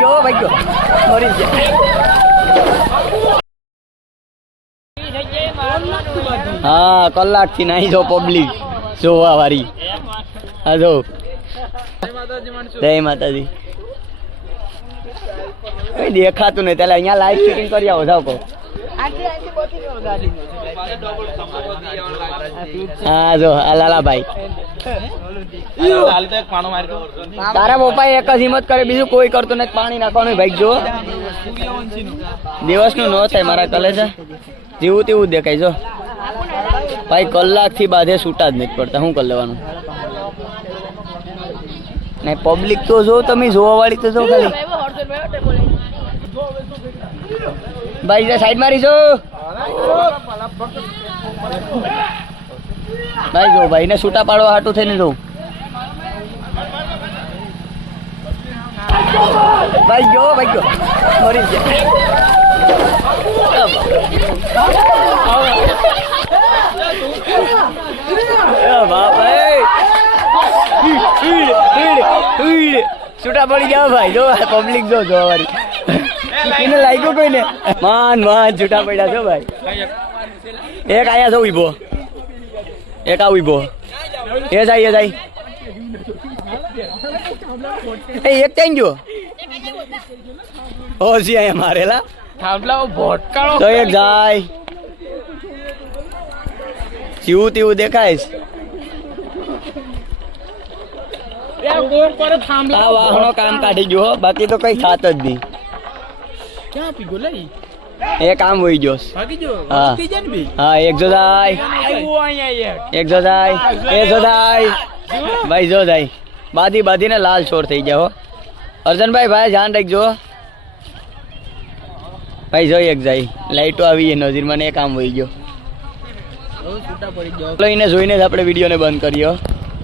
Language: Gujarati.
ભાઈ ગયો મરી ગયા. હા કલાકથી નાઈ જો પબ્લિક જોવા વાળી. હા જો જય માતાજી. કઈ દેખાતું નહીં પેલા અહીંયા લાઈવ શૂટિંગ કરી આવો જાવ કહો. હા જો આ લાલાભાઈ તારા પપ્પા એક જ હિંમત કરે બીજું કોઈ કરતું નથી. પાણી નાખવાનું ભાઈ જો દિવસનું ન થાય મારા કલે છે જેવું તેવું દેખાય જો ભાઈ. કલાકથી બાધે છૂટા જ નથી પડતા. શું કરી લેવાનું નહીં પબ્લિક તો જો તમે જોવા વાળી તો જો ખાલી ભાઈ સાઈડ મારી જો ભાઈ જો ભાઈ ને છૂટા પાડવા હાટું થઈને જો ભાઈ ગયો મરી ગયા બાપ છૂટા પડી જાવ ભાઈ જો પબ્લિક જો જોવા વાળી એને લાગ્યું કોઈ ને માન છૂટા પડ્યા છો ભાઈ. એક આયા છો ઉભો એક આ ઉભો એ જાય એક ત્યાં ગયો ઓછી અહીંયા મારેલા તો એક જાય જીવું તેવું દેખાય વાહનો કામ કાઢી ગયો બાકી તો કઈ થાત જ નહીં. એ કામ હોઈ ગયો. હા એક જો જાય ભાઈ જો જાય બાધી ને લાલ છોડ થઈ ગયા હો. અર્જનભાઈ ભાઈ ધ્યાન રાખજો ભાઈ. જો એક જાય લાઈટો આવી નજીર મને એ કામ હોઈ ગયો. એને જોઈને જ આપણે વિડીયોને બંધ કર્યો.